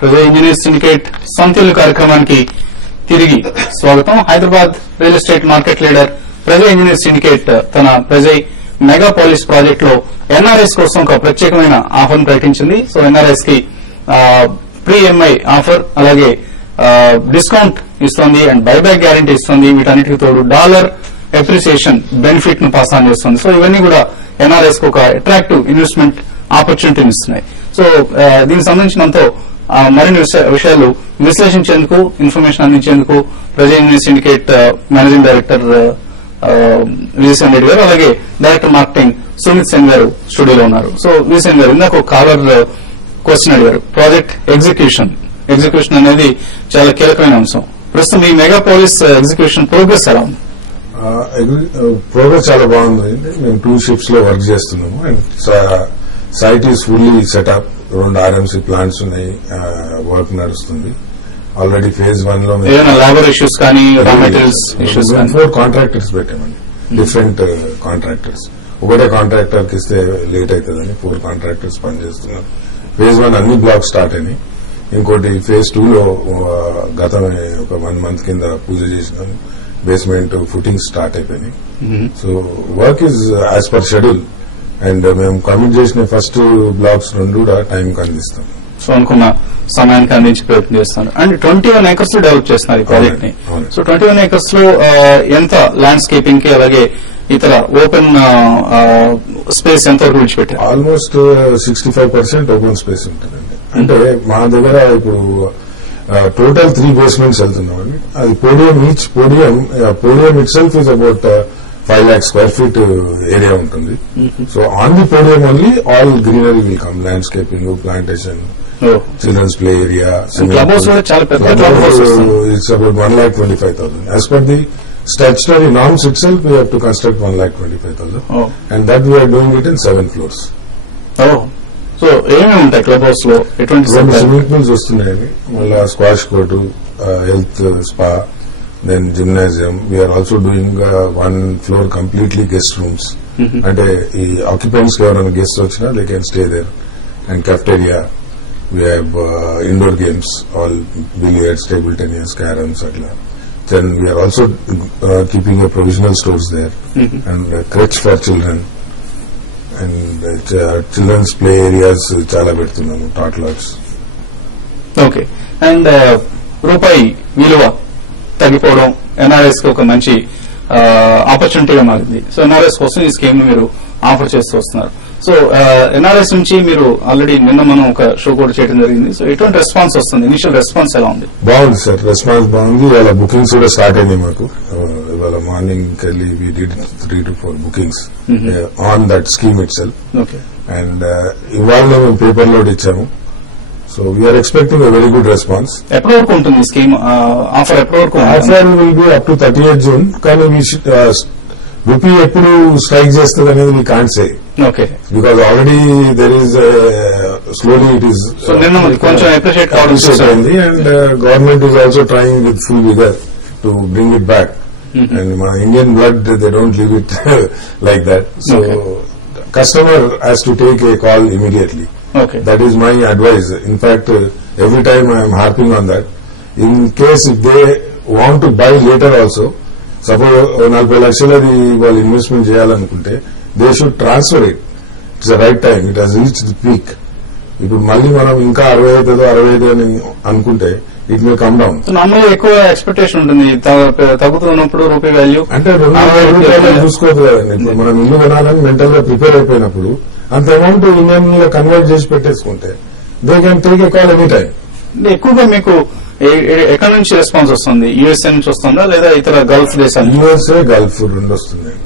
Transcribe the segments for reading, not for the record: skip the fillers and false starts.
ప్రజా engineer syndicate సొంతిల్లు కార్యక్రమానికి తిరిగి స్వాగతం. Hyderabad real estate market leader ప్రజా ఇంజనీర్ సిండికేట్ తన ప్రజై మెగాపాలిస్ ప్రాజెక్ట్ లో ఎన్ఆర్ఎస్ కోసం ఒక ప్రత్యేకమైన ఆఫర్ ప్రకటించింది. సో ఎన్ఆర్ఎస్ కి ప్రీ ఎంఐ ఆఫర్, అలాగే డిస్కౌంట్ ఇస్తోంది అండ్ బైబ్యాక్ గ్యారంటీ ఇస్తుంది. వీటన్నిటికి తోడు డాలర్ అప్రిసియేషన్ బెనిఫిట్ ను పాస్ ఆన్ చేస్తుంది. సో ఇవన్నీ కూడా ఎన్ఆర్ఎస్ కు ఒక అట్రాక్టివ్ ఇన్వెస్ట్మెంట్ ఆపర్చునిటీని ఇస్తున్నాయి. సో దీనికి సంబంధించినంత మరిన్ని విషయాలు విశ్లేషించేందుకు, ఇన్ఫర్మేషన్ అందించేందుకు ప్రజా engineer syndicate managing director Vijay Sen Reddy గారు, అలాగే డైరెక్టర్ మార్కెటింగ్ సుమిత్ సేన్ గారు స్టూడియోలో ఉన్నారు. సో విజయసేన్ గారు, ఇందాక ఒక కాలర్ క్వశ్చన్ అడిగారు. ప్రాజెక్ట్ ఎగ్జిక్యూషన్ అనేది చాలా కీలకమైన అంశం. ప్రస్తుతం ఈ మెగాపాలిస్ ఎగ్జిక్యూషన్ ప్రోగ్రెస్ ఎలా ఉంది? ప్రోగ్రెస్ చాలా బాగుంది. మేము 2 షిప్స్ లో వర్క్ చేస్తున్నాము and site is fully set up. 2 RMC plants ఉన్నాయి, వర్క్ నడుస్తుంది. ఆల్రెడీ ఫేజ్ 1 లో లేబర్ ఇష్యూస్ కానీ రా మెటీరియల్స్ ఇష్యూస్ 4 కాంట్రాక్టర్స్ పెట్టామండి. Different contractors. ఒకటే కాంట్రాక్టర్ కి ఇస్తే లేట్ అవుతుందని 4 కాంట్రాక్టర్స్ పనిచేస్తున్నారు. ఫేజ్ 1 అన్ని బ్లాక్స్ స్టార్ట్ అయినాయి. ఇంకోటి ఫేజ్ 2 లో గతమే ఒక 1 మంత్ కింద పూజ చేసినాం. బేస్మెంట్ ఫుటింగ్ స్టార్ట్ అయిపోయినాయి. So work is as per schedule and మేము కమిట్ చేసిన ఫస్ట్ బ్లాక్స్ 2 కూడా టైంకి అందిస్తాం. సో అనుకున్న సమయానికి అందించి ప్రయత్నం చేస్తున్నారు. అండ్ 21 acres లో డెవలప్ చేస్తున్నారు ఈ ప్రాజెక్ట్ ని. సో 21 acres లో ఎంత ల్యాండ్స్కేపింగ్ కి, అలాగే ఇతర ఓపెన్ స్పేస్ ఎంత వరకు విడిచిపెట్టారు? ఆల్మోస్ట్ 65% ఓపెన్ స్పేస్ ఉంటుందండి. అంటే మా దగ్గర ఇప్పుడు టోటల్ 3 basements వెళ్తున్నామండి. అది podium itself is about 5 lakh square feet area ఉంటుంది. So on the podium only all greenery will come, landscaping, plantation, children's play area. It's about 1,25,000. As per the statutory norms itself, we have to construct 1,25,000 and that we are doing it in 7 floors. So ఏమేమి ఉంటాయి club house లో? ఎటువంటి swimming pools వస్తున్నాయండి, మళ్ళీ squash court, health spa, then gymnasium. We're also doing 1 floor completely guest rooms. అంటే ఈ occupants కి ఎవరైనా గెస్ట్ వచ్చినా they can stay there. And cafeteria, we have indoor games, all billiards, table tennis, carroms అట్లా. Then we are also keeping a provisional stores there and a crèche for children and children's play areas చాలా పెడుతున్నాము, toddlers. Okay. And రూపాయి విలువ తగ్గిపోవడం NRS కి ఒక మంచి ఆపర్చునిటీగా మారింది. సో ఎన్ఆర్ఎస్ కోసం ఈ స్కీమ్ మీరు ఆఫర్ చేస్తూ వస్తున్నారు. సో ఎన్ఆర్ఎస్ నుంచి మీరు ఆల్రెడీ నిన్న మనం ఒక షో కూడా చేయడం జరిగింది. సో ఎటువంటి రెస్పాన్స్ వస్తుంది? ఇనిషియల్ రెస్పాన్స్ ఎలా ఉంది? బాగుంది సార్, రెస్పాన్స్ బాగుంది. ఇవాళ బుకింగ్స్ కూడా స్టార్ట్ అయింది మాకు. ఇవాళ మార్నింగ్ వెళ్ళి we did 3 to 4 bookings on that scheme itself. And ఇవాళ మేము పేపర్ లోడ్ ఇచ్చాము. So we're expecting a very good response. ఎప్పటి వరకు ఉంటుంది స్కీమ్ ఆఫర్? ఎప్పటి వరకు? Offer will be up to 30th June. కానీ రూపీ ఎప్పుడు స్ట్రైక్ చేస్తుంది అనేది we can't say. Okay. Because already there is slowly it is కొంచెం అప్రిషియేట్ అయింది. And government is also trying with full vigour to bring it back. And మన Indian blood they don't leave it like that. So customer has to take a call immediately. That is my advice. In fact, every time I am harping on that. In case if they want to buy later also, suppose 40 లక్షలది వాళ్ళు investment చేయాలనుకుంటే they should transfer it. It's the right time. It has reached the peak. ఇప్పుడు మళ్ళీ మనం ఇంకా 65 అని అనుకుంటే it may come down. నార్మల్గా ఎక్కువ ఎక్స్పెక్టేషన్ ఉంటుంది తగ్గుతున్నప్పుడు రూపీ వాల్యూ. అంటే 2 చూసుకోదు కదండి. ఇప్పుడు మనం ఇల్లు కొనాలని మెంటల్ గా ప్రిపేర్ అయిపోయినప్పుడు అంత అమౌంట్ ఇండియన్ లో కన్వర్ట్ చేసి పెట్టేసుకుంటే they can take a call any time. ఎక్కువగా మీకు ఎక్కడి నుంచి రెస్పాన్స్ వస్తుంది? యూఎస్ఏ నుంచి వస్తుందా లేదా ఇతర గల్ఫ్ దేశాలు? యూఎస్ఏ, గల్ఫ్ 2 వస్తున్నాయి.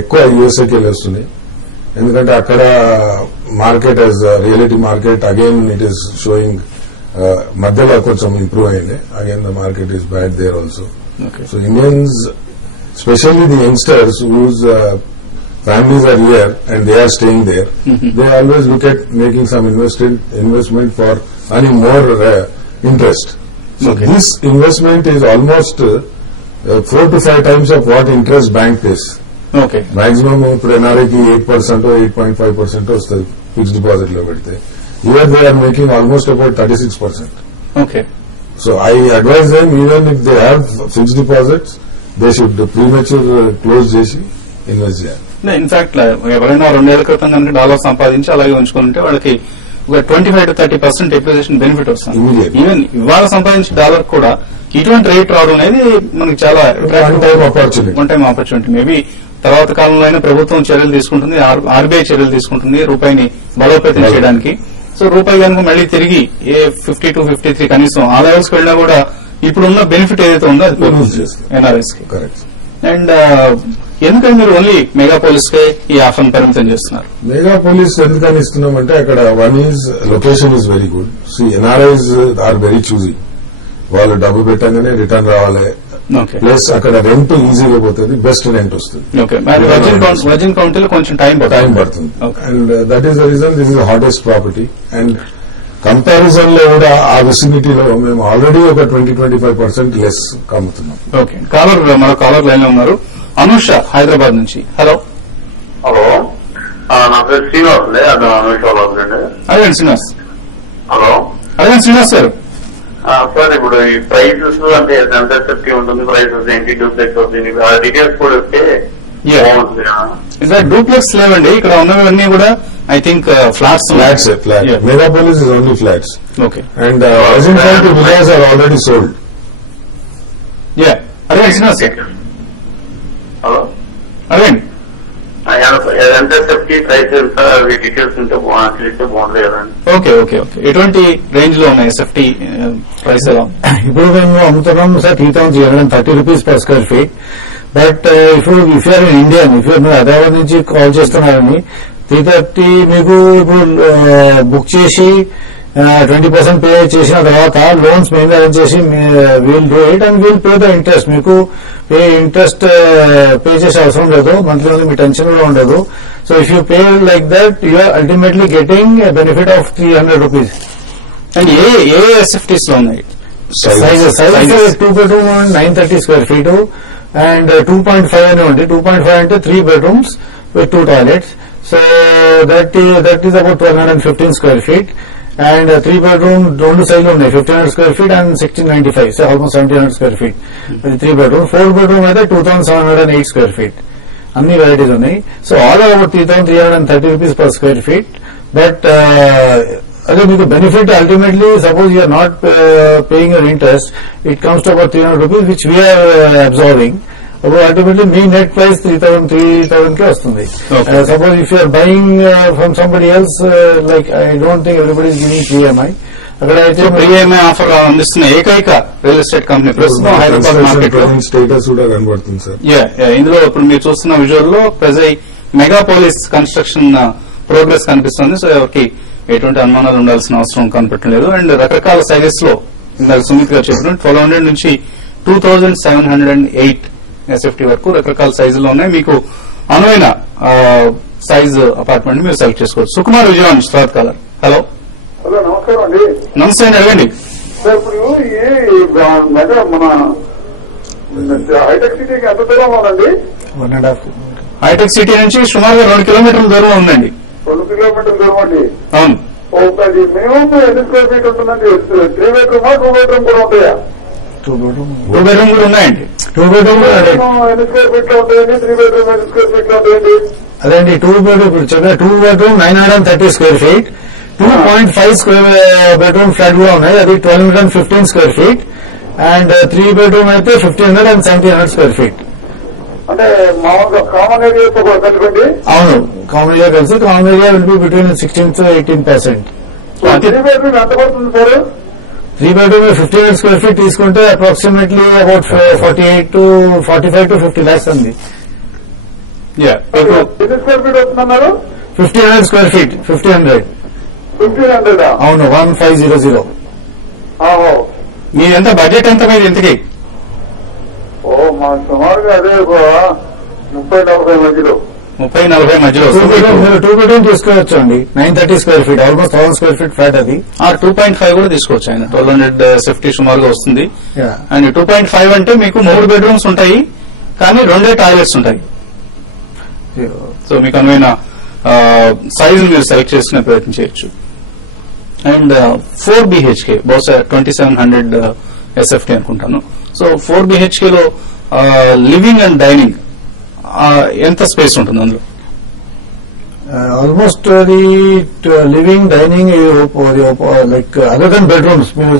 ఎక్కువ యూఎస్ఏకి వెళ్ళి వస్తున్నాయి. ఎందుకంటే అక్కడ market as reality market again it is showing మధ్యలో కొంచెం ఇంప్రూవ్ అయింది. Again the market is bad there also. So Indians, specially the youngsters whose families are here and they are staying there, they always look at making some investment for earning more interest. So this investment is almost 4 to 5 times of what interest bank pays. Maximum ఇప్పుడు ఎన్ఆర్ఐకి 8% 8.5% వస్తుంది fixed deposit లో పెడితే. Here they are making almost about 36%. Okay. So I advise them, even if they have fixed deposits, they should premature close చేసి invest చేయాలి. In fact ఎవరైనా 2 ఏళ్ల క్రితం కనుక డాలర్ సంపాదించి అలాగే ఉంచుకుంటే వాళ్ళకి ఒక 25 to 30% డెప్రిసియేషన్ బెనిఫిట్ వస్తుంది. ఈవెన్ ఇవాళ సంపాదించిన డాలర్ కూడా ఇటువంటి రేట్ రావడం అనేది మనకి చాలా వన్ టైం ఆపర్చునిటీ. మేబీ తర్వాత కాలంలో అయినా ప్రభుత్వం చర్యలు తీసుకుంటుంది, ఆర్బీఐ చర్యలు తీసుకుంటుంది రూపాయిని బలోపేతం చేయడానికి. సో రూపాయి కనుక మళ్ళీ తిరిగి 52, 53 కనీసం ఆ లెవెల్స్ కి వెళ్ళినా కూడా ఇప్పుడున్న బెనిఫిట్ ఏదైతే ఉందో అది ఎన్ఆర్ఎస్ కి. అండ్ ఎందుకని మీరు ఓన్లీ మెగాపోలిస్ కే ఈ ఆఫర్ పరిమితం చేస్తున్నారు? మెగాపోలిస్ ఎందుకని ఇస్తున్నామంటే అక్కడ one is location is very good. NRIs are very choosy. వాళ్ళు డబ్బు పెట్టగానే రిటర్న్ రావాలి, ప్లస్ అక్కడ రెంట్ ఈజీగా పోతుంది, బెస్ట్ రెంట్ వస్తుంది. వర్జిన్ కౌంటీలో కొంచెం టైం పడుతుంది. And that is the reason this is the hottest property. And comparison లో కూడా ఆ విసినిటీలో మేము ఆల్రెడీ ఒక 20-25% లెస్ కమ్ముతున్నాం. ఓకే. మన కాలర్ లైన్ లో ఉన్నారు అనుష హైదరాబాద్ నుంచి. హలో. హలో, నా పేరు శ్రీనివాస్ అండి. అడగండి శ్రీనివాస్. హలో, అడగండి శ్రీనివాస్ గారు. సార్ ఇప్పుడు ఈ ప్రైజెస్ అంటే ఎంత సేఫ్టీ ఉంటుంది, ప్రైజెస్ ఏంటి, డూప్లెక్స్ వస్తుంది, డీటెయిల్స్ కూడా వస్తే బాగుంటుంది. డూప్లెక్స్ లేవండి, ఇక్కడ ఉన్నవన్నీ కూడా I think flats. Megapolis is only flats. Okay. And villas are already sold. అడగండి శ్రీనివాస్. హలో, అడగండి. ఎంత సేఫ్టీ, ప్రైస్ ఎంత, డీటెయిల్స్ ఉంటే బాగుంటుంది కదండి. Okay okay okay. ఎటువంటి రేంజ్ లో ఉన్నాయి సేఫ్టీ ప్రైస్? ఎలా ఇప్పుడు మేము అమ్ముతున్నాం sir 3,330 rupees per square feet. But if you're in Indian, if you're Hyderabad నుంచి కాల్ చేస్తున్నారని 330 మీకు ఇప్పుడు బుక్ చేసి 20% పే చేసిన తర్వాత లోన్స్ మేము అరేంజ్ చేసి we'll do it and we'll pay the interest. మీకు ఇంట్రెస్ట్ పే చేసే అవసరం లేదు, మంత్లీ మీ టెన్షన్ కూడా ఉండదు. So if you pay like that you are ultimately getting benefit of 300 rupees. And ఏ ఎస్ఎఫ్టీస్ లో ఉన్నాయి? Size 2 bedroom 930 square feet and 2.5 అని ఉంది. 2.5 అంటే 3 bedrooms with 2 toilets. So that is about 1,215 square feet. And 3 bedroom రెండు సైజులు ఉన్నాయి, 1,500 square feet and 1,695, so almost 1,700 square feet. 3 bedroom. 4 bedroom అయితే 2,708 square feet. అన్ని వెరైటీస్ ఉన్నాయి. So all about 3,330 rupees per square feet. But అదే మీకు benefit ultimately suppose you're not paying your interest, it comes to about 300 rupees which we're observing. Ultimately మీ net price 3,000 కే వస్తుంది. Suppose if you're buying from somebody else, like I don't think everybody is giving pre EMI. అక్కడ అయితే ప్రీఎంఐ offer అందిస్తున్న ఏకైక real estate company ప్రస్తుతం Hyderabad market లో status కూడా కనబడుతుంది సార్. ఇందులో ఇప్పుడు మీరు చూస్తున్న విజువల్ లో ప్రజెంట్ మెగాపోలిస్ కన్స్ట్రక్షన్ ప్రోగ్రెస్ కనిపిస్తుంది. సో ఎవరికి ఎటువంటి అనుమానాలు ఉండాల్సిన అవసరం కనపడలేదు. అండ్ రకరకాల సైజెస్ లో ఇందాక సుమిత్ గారు చెప్పినట్టు 1,200 నుంచి 2,708 ఎస్ఎఫ్టీ వరకు రకరకాల సైజులో ఉన్నాయి. మీకు అనువైన సైజ్ అపార్ట్మెంట్ మీరు సెలెక్ట్ చేసుకోవచ్చు. సుకుమార్ విజయవాడ నుంచి తర్వాత కాలర్. హలో. హలో, నమస్కారం అండి. నమస్తే అండి, అడగండి. సార్ ఇప్పుడు మన హైటెక్ సిటీకి ఎంత దూరం ఉందండి? 1.5. హైటెక్ సిటీ నుంచి సుమారుగా 2 కిలోమీటర్ల దూరంలో ఉందండి. 2 కిలోమీటర్ల దూరం అండి. అవును. అది మినిమం ఎన్ని స్క్వేర్ ఫీట్ ఉంటుందండి? 3 bedroom 2 bedroom కూడా ఉంటాయా? 2 bedroom 2 bedroom కూడా ఉన్నాయండి. 2 bedroom ఎన్ని స్క్వేర్ ఫీట్ లో ఉంటాయండి? 3 bedroom ఎన్ని స్క్వేర్ ఫీట్ లో ఉంటాయండి? అదేండి 2 bedroom ఇప్పుడు చెప్పిన 2 bedroom 930 square feet, 2.5 square bedroom flat కూడా ఉన్నాయి, అది 1,215 square feet. అండ్ 3 bedroom అయితే 1,500 and 1,700 square feet. అంటే మామూలుగా కామన్ ఏరియాతో కూడా కలిపండి? అవును, కామన్ ఏరియా కలిసి common area will be between 16 to 18%. 3 bedroom ఎంత పడుతుంది సార్? 3 bedroom 1,500 square feet తీసుకుంటే అప్రాక్సిమేట్లీ అబౌట్ 45 to 50 lakhs అండి. ఎన్ని స్క్వేర్ ఫీట్ వస్తుందన్నారు? 1,500 square feet. 1,500. అవును, 1,500. మీ ఎంత బడ్జెట్ ఎంత మీద ఇంతకి? మా సుమారుగా అదే 30-40 మధ్యలో. 30-40 మధ్యలో. 2 bedroom తీసుకోవచ్చు అండి. 930 square feet, almost 1,000 square feet flat అది. 2.5 కూడా తీసుకోవచ్చు ఆయన. 1,250 సుమారుగా వస్తుంది. Yeah. అండ్ 2.5 అంటే మీకు 3 bedrooms ఉంటాయి, కానీ 2 టాయిలెట్స్ ఉంటాయి. సో మీకు అనువైన సైజు మీరు సెలెక్ట్ చేసుకునే ప్రయత్నం చేయొచ్చు. అండ్ 4 BHK బహుశా 2700 SFT అనుకుంటాను. సో 4 BHK లో లివింగ్ అండ్ డైనింగ్ ఎంత స్పేస్ ఉంటుంది అందులో? Almost the living dining like other than bedrooms మీరు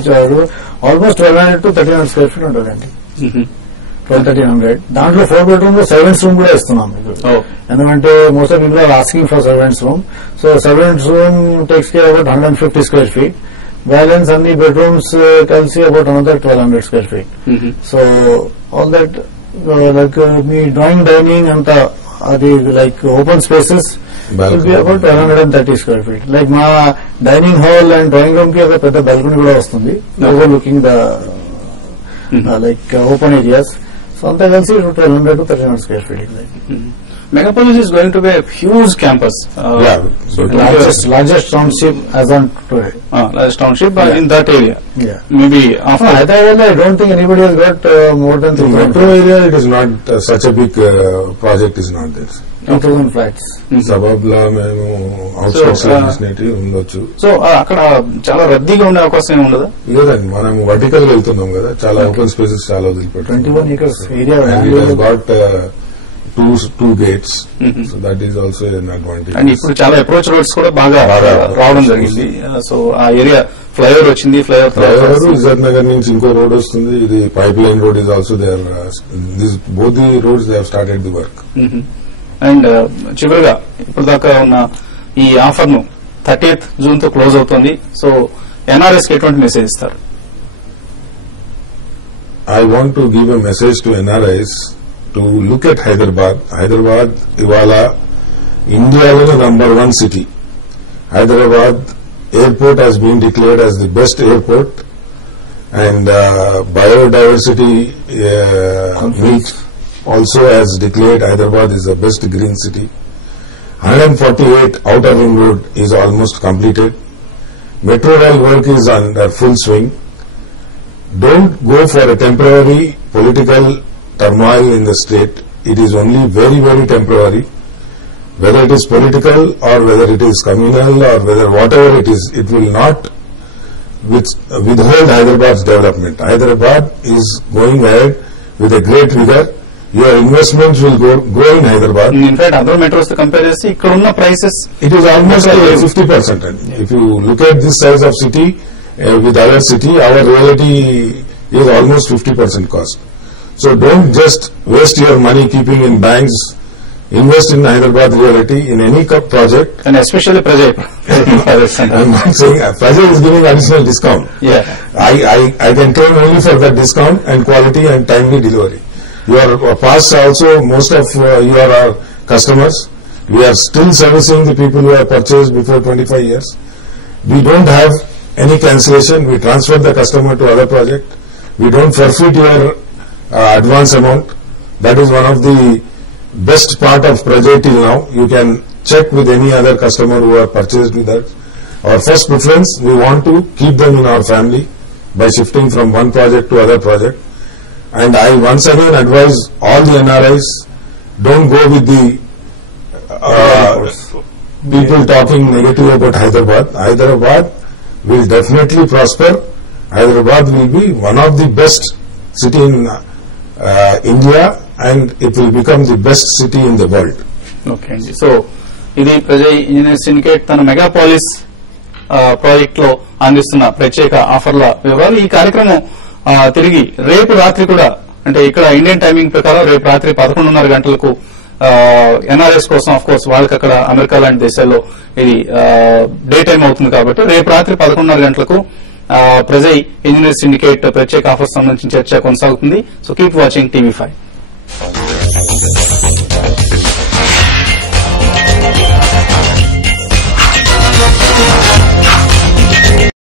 ఆల్మోస్ట్ 1200 to 1300 square feet ఉంటుందండి. 1200-1300 దాంట్లో 4 bedroom లో సర్వెంట్స్ రూమ్ కూడా ఇస్తున్నాం మీకు. ఎందుకంటే most of people are asking for servants room. So servants room takes care about 150 square feet. Balance అన్ని bedrooms కలిసి about another 1200 square feet. So all that like మీ డ్రాయింగ్ డైనింగ్ అంతా అది like open spaces will be about 1230 square feet. Like మా dining hall and drawing room కి ఒక పెద్ద balcony కూడా వస్తుంది overlooking the like open areas. So అంతా కలిసి 1200 to 1300 square feet. Megapolis is going to be a huge campus. Largest township as on today. Largest township in that area. Yeah. Maybe after Hyderabad, I don't think anybody has got more than 300. Metro area, it is not such a big project is not there. 2,000 flats. Suburb లా మేము outskirts ఉండొచ్చు. So అక్కడ చాలా రద్దీగా ఉండే అవకాశం ఏమి ఉండదా? లేదండి, మనం వర్టికల్ వెళ్తున్నాం కదా, చాలా ఓపెన్ స్పేసెస్ చాలా వదిలిపెట్టాం. 21 acres area. And it has got two gates. So that is also an advantage. And ఇప్పుడు చాలా అప్రోచ్ రోడ్స్ కూడా బాగా రావడం జరిగింది. సో ఆ ఏరియా ఫ్లైఓవర్ వచ్చింది. ఫ్లైఓవర్ ఇజత్ నగర్ నుంచి ఇంకో రోడ్ వస్తుంది. ఇది pipe line road is also there. Both the roads they have started the work. And చివరిగా ఇప్పుడు దాకా ఉన్న ఈ ఆఫర్ ను 30th June తో క్లోజ్ అవుతుంది. సో ఎన్ఆర్ఎస్ కి ఎటువంటి మెసేజ్ ఇస్తారు? I want to give a message to NRIs to look at Hyderabad. Hyderabad ivala India's #1 city. Hyderabad airport has been declared as the best airport, and biodiversity meet also has declared Hyderabad is the best green city. 148 outer ring road is almost completed. Metro rail work is under full swing. Don't go for a temporary political turmoil in the state. It is only very, very temporary. Whether it is political or whether it is communal or whether whatever it is, it will not withhold Hyderabad's development. Hyderabad is going ahead with a great vigor. Your investments will grow in Hyderabad. In fact, other metros to compare చేసి ఇక్కడ ఉన్న prices it is almost like 50%. If you look at this size of city with other city, our reality is almost 50% cost. So don't just waste your money keeping in banks. Invest in Hyderabad reality in any project. And especially Prajay. I'm not saying Prajay is giving additional discount. Yeah. I can claim only for that discount and quality and timely delivery. You are past also, most of you are our customers. We are still servicing the people who have purchased before 25 years. We don't have any cancellation. We transfer the customer to other project. We don't forfeit your advance amount. That is one of the best part of Prajay till now. You can check with any other customer who have purchased with us. Our first preference, we want to keep them in our family by shifting from one project to other project. And I once again advise all the NRIs, don't go with the people talking negative about Hyderabad. Hyderabad will definitely prosper. Hyderabad will be one of the best city in India, and it will become the best city in the world. Okay అండి. So ఇది Prajay engineer syndicate తన మెగాపాలిస్ project లో అందిస్తున్న ప్రత్యేక ఆఫర్ల వివరాలు. ఈ కార్యక్రమం తిరిగి రేపు రాత్రి కూడా, అంటే ఇక్కడ ఇండియన్ టైమింగ్ ప్రకారం రేపు రాత్రి 11:30 గంటలకు ఎన్ఆర్ఎస్ కోసం, ఆఫ్ కోర్స్ వాళ్ళకి అక్కడ అమెరికా లాంటి దేశాల్లో ఇది డే టైం అవుతుంది కాబట్టి రేపు రాత్రి 11:30 గంటలకు ప్రజయ్ ఇంజనీర్ సిండికేట్ ప్రత్యేక ఆఫర్స్ సంబంధించిన చర్చ కొనసాగుతుంది. So keep watching TV5.